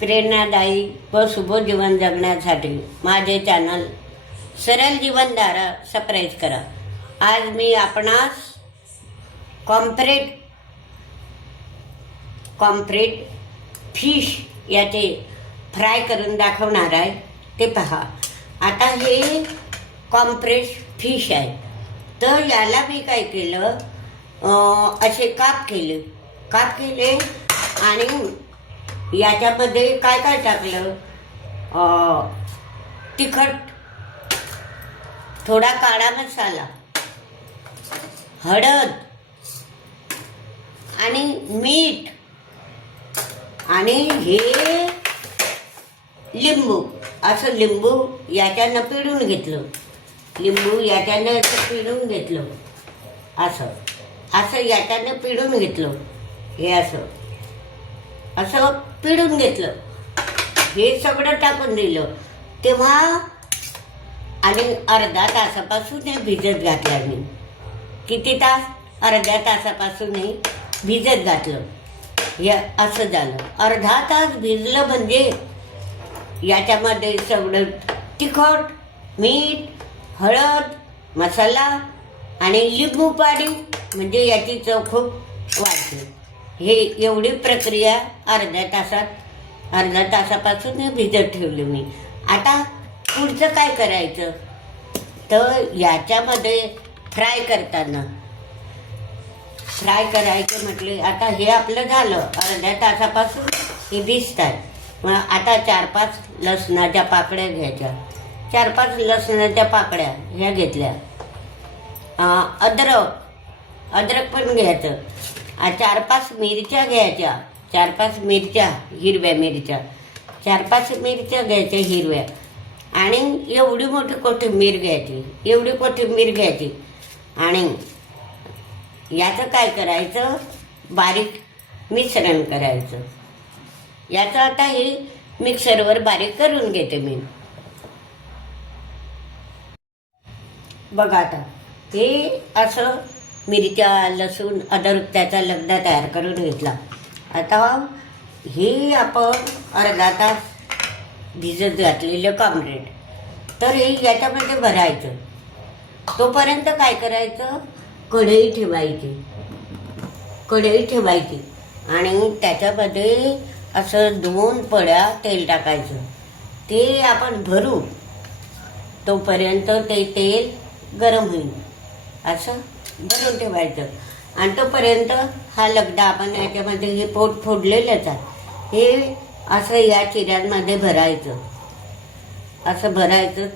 प्रेरणादायी व शुभ जीवन जगण्यासाठी माझे चॅनल सरळ जीवनधारा सबस्क्राईब करा। आज मी आपणास कॉम्प्रेट फिश याचे फ्राय करून दाखवणार आहे, ते पहा। आता हे कॉम्प्रेट फिश आहे, तर याला मी काय केलं, असे काप केले आणि याच्यामध्ये काय काय टाकलं, तिखट, थोडा काळा मसाला, हळद आणि मीठ आणि हे लिंबू, असं लिंबू याच्यानं पिळून घेतलं, असं याच्यानं पिळून घेतलं, हे असं पिळून घेतलं, हे सगळं टाकून दिलं तेव्हा, आणि अर्धा तासापासून हे भिजत घातलं मी। किती तास? अर्ध्या तासापासून हे भिजत घातलं। हे असं झालं, अर्धा तास भिजलं म्हणजे याच्यामध्ये सगळं तिखट, मीठ, हळद, मसाला आणि लिंबू पाणी, म्हणजे याची चव खूप वाढते। हे एवढी प्रक्रिया अर्ध्या तासापासून हे भिजत ठेवली मी। आता पुढचं काय करायचं, तर याच्यामध्ये फ्राय करायचं म्हटले। आता हे आपलं झालं, अर्ध्या तासापासून हे भिजतात। मग आता 4-5 लसणाच्या पाकळ्या घ्यायच्या, 4-5 लसणाच्या पाकळ्या ह्या घेतल्या। अद्रक पण घ्यायचं। 4-5 मिरच्या घ्यायच्या, 4-5 मिरच्या, हिरव्या मिरच्या, 4-5 मिरच्या घ्यायच्या हिरव्या, आणि एवढी मोठी कोथिंबीर घ्यायची, आणि याचं काय करायचं, बारीक मिश्रण करायचं। याचं आता हे मिक्सरवर बारीक करून घेते मी। बघा, आता हे असं मिरच्या, लसूण, अद्रक त्याचा लगदा तयार करून घेतला। आता हे आपण अर्धा तास भिजत घातलेलं कॉम्प्रेट, तर हे याच्यामध्ये भरायचं। तोपर्यंत काय करायचं, कढई ठेवायची आणि त्याच्यामध्ये असं 2 पळ्या तेल टाकायचं। ते आपण भरू तोपर्यंत ते तेल गरम होईल, असं भरून ठेवायचं। आणि तोपर्यंत हा लगदा आपण याच्यामध्ये हे पोट फोडलेलंच आहे, हे असं या चिऱ्यांमध्ये भरायचं,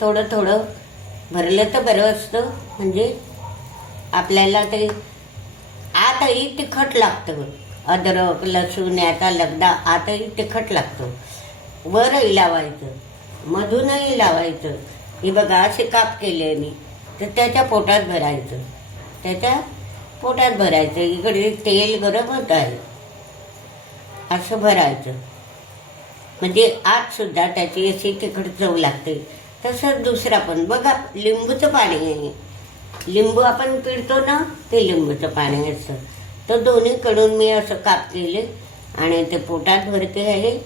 थोडं थोडं भरलं तर बरं असतं, म्हणजे आपल्याला ते आतही तिखट लागतं। अद्रक, लसूण याचा लगदा आतही तिखट लागतो। वरही लावायचं, मधूनही लावायचं। हे बघा, असे काप केले मी, तर त्याच्या पोटात भरायचं, इकडे तेल गरम होत आहे, असं भरायचं, म्हणजे आत सुद्धा त्याची अशी तिखट चव लागते। तसंच दुसरा पण बघा, लिंबूचं पाणी आहे, लिंबू आपण पिळतो ना, ते लिंबूचं पाणी असतं। तर दोन्हीकडून मी असं काप केले आणि ते पोटात भरते आहे,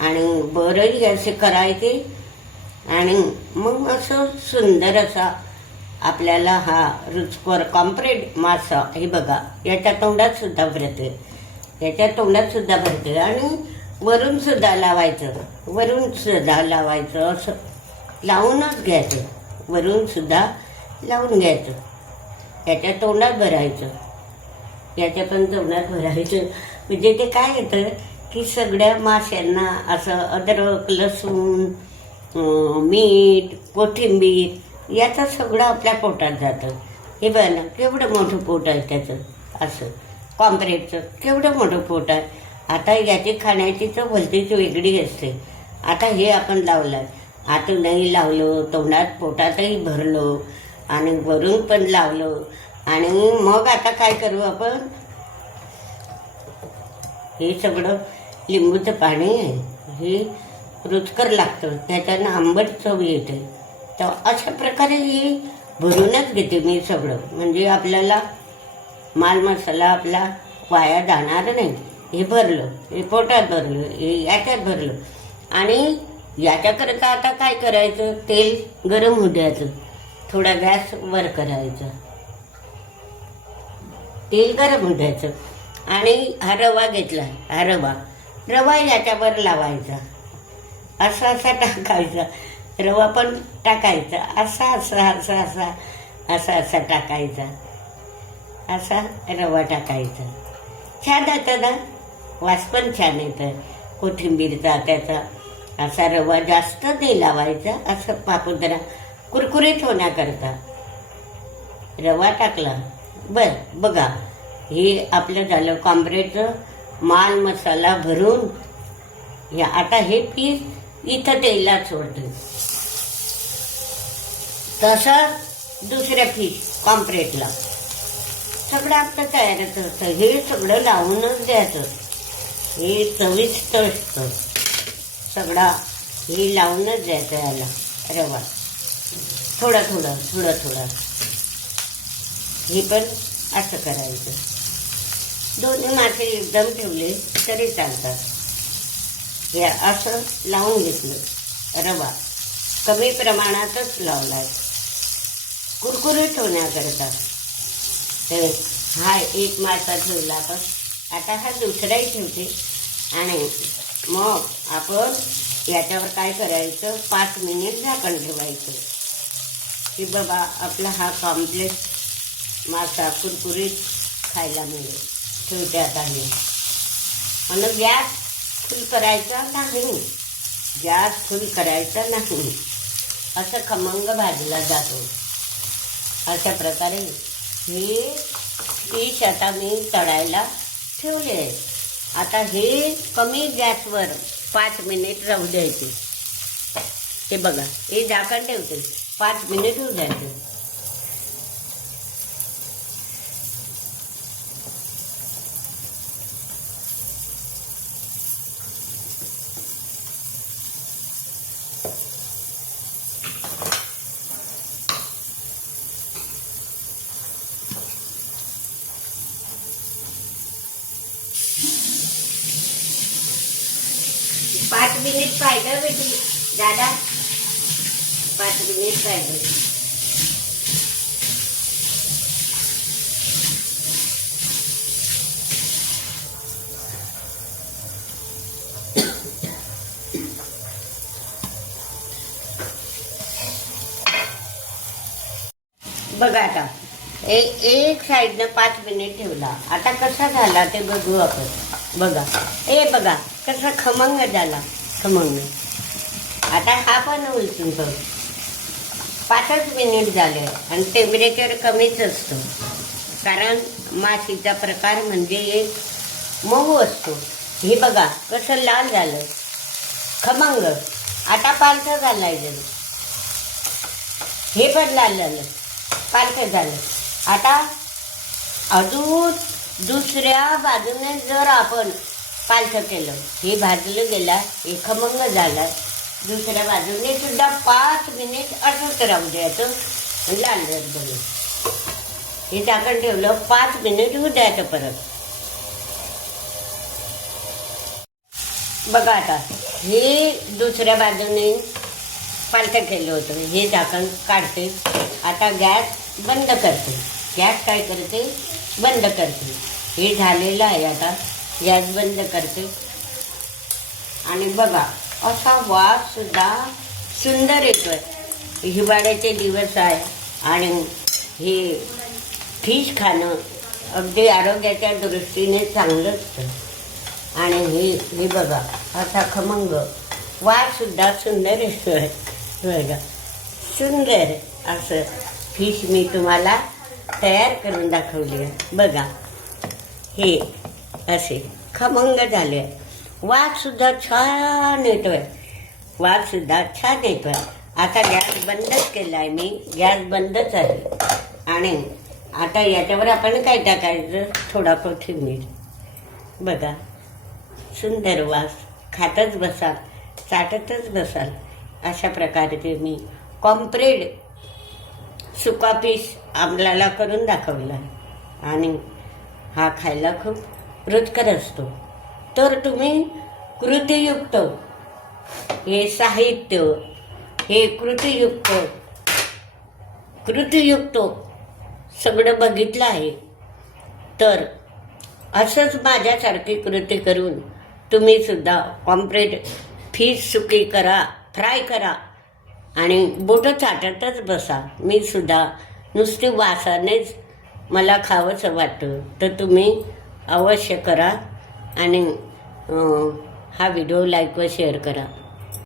आणि बरंही असे करायचे, आणि मग असं सुंदर असा आपल्याला हा रुचकर कॉम्प्रेट मासा, हे बघा, याच्या तोंडात सुद्धा भरते, आणि वरून सुद्धा लावायचं, असं लावूनच घ्यायचं, वरून सुद्धा लावून घ्यायचं। याच्या तोंडात भरायचं, म्हणजे ते काय येतं की सगळ्या माशांना असं अद्रक, लसूण, मीठ, कोथिंबीर याचं सगळं आपल्या पोटात जातं। हे बघा ना, केवढं मोठं पोट आहे त्याचं, असं कॉम्प्रेटचं केवढं मोठं पोट आहे। आता याची खाण्याची चव भलतीच वेगळी असते। आता हे आपण लावलं, आतूनही लावलं, तोंडात पोटातही भरलं, आणि वरून पण लावलं, आणि मग आता काय करू आपण, हे सगळं लिंबूचं पाणी आहे, हे रुचकर लागतं, त्याच्यानं आंबट चव येते। तर अशा प्रकारे हे भरूनच घेते मी सगळं, म्हणजे आपल्याला माल मसाला आपला वाया जाणार नाही। हे भरलं, हे पोटात भरलं, हे याच्यात भरलं, आणि याच्याकरता आता काय करायचं, तेल गरम होऊ द्यायचं, थोडा गॅस वर करायचा, तेल गरम होऊ द्यायचं आणि हा रवा घेतला, हा रवा याच्यावर लावायचा, असा असा टाकायचा, रवा पण टाकायचा, असा असा असा असा असा असा टाकायचा, असा रवा टाकायचा. छान येतं ना, वास पण छान येतं कोथिंबीरचा त्याचा. असा रवा जास्त नाही लावायचा, असं पापुद्रा कुरकुरीत होण्याकरता रवा टाकला. बघा, हे आपलं झालं कॉम्रेडचं माल मसाला भरून. या आता हे पीस इथं तेलात सोडते, तसं दुसऱ्या पीस कॉम्प्रेटला सगळं आपलं तयारच असतं. हे सगळं लावूनच द्यायचं, हे चविष्ट असतं सगळा, हे लावूनच द्यायचं याला रवा, थोडा थोडा थोडा थोडा. हे पण असं करायचं. दोन्ही मासे एकदम ठेवले तरी चालतात. हे असं लावून घेतलं, रवा कमी प्रमाणातच लावलाय कुरकुरीत होण्याकरता. हा एक मासा ठेवला आपण, आता हा दुसराही ठेवते. आणि मग आपण याच्यावर काय करायचं, 5 मिनिट झाकण ठेवायचं की बाबा आपला हा कॉम्प्लेक्स मासा कुरकुरीत खायला मिळेल. ठेवते आता हे. म्हणून गॅस फुल करायचा नाही, गॅस फुल करायचा नाही, असं खमंग भाजला जातो. अशा प्रकारे हे फिश आता मी तळायला ठेवले आहे. आता हे कमी गॅसवर 5 मिनिट राहू द्यायचे. हे बघा, हे झाकण ठेवते, 5 मिनिट होऊ द्यायचे. पाच मिनिट पाहिलं बेटी दादा, 5 मिनिट पाहिलं. बघा आता एक साईडनं 5 मिनिट ठेवला. आता कसा झाला ते बघू आपण. बघा, बघा कसा खमंग झाला, खमंग. आता हा पण उलटून बघ, 5च मिनिट झाले आणि टेम्परेचर कमीच असतं, कारण माशीचा प्रकार म्हणजे एक मऊ असतो. हे बघा कसं लाल झालं, खमंग. आता पालथं घालायचं, हे पण लाल झालं, पालथं झालं. आता अजून दुसऱ्या बाजूने जर आपण पालथं केलं, हे भाजलं गेला, हे खमंग झाला. दुसऱ्या बाजूने सुद्धा 5 मिनिट असंच राहू द्यायचं, लाल बघून हे झाकण ठेवलं, 5 मिनिट होऊ द्यायचं परत. बघा आता हे दुसऱ्या बाजूने पालथं केलं होतं, हे झाकण काढते. आता गॅस बंद करते, गॅस काय करते, बंद करते. हे झालेलं आहे. आता गॅस बंद करते आणि बघा असा वास सुद्धा सुंदर येतोय. हिवाळ्याचे दिवस आहे आणि हे फिश खाणं अगदी आरोग्याच्या दृष्टीने चांगलं असतं. आणि हे बघा असा खमंग वास सुद्धा सुंदर येतोय. बघा सुंदर असं फिश मी तुम्हाला तयार करून दाखवली आहे. बघा हे असे खमंग झाले, वास सुद्धा छान येतोय, वास सुद्धा छान येतोय. आता गॅस बंदच केला आहे मी, गॅस बंदच आहे. आणि आता याच्यावर आपण काय टाकायचं, थोडा कोथिंबीर. बघा सुंदर वास, खातच बसाल, चाटतच बसाल. अशा प्रकारे मी कॉम्प्रेड सुका फिश आम्हाला करून दाखवला आणि हा खायला खूप रुचकर असतो. तर तुम्ही कृतीयुक्त हे साहित्य, हे कृतीयुक्त सगळं बघितलं आहे. तर असंच माझ्यासारखी कृती करून तुम्ही सुद्धा पॉम्प्रेट फिश सुकी करा, फ्राय करा आणि बोटं चाटतच बसा. मी सुद्धा नुसती वासानेच मला खावंसं वाटतं. तर तुम्ही अवश्य करा आणि हा व्हिडिओ लाईक व शेअर करा.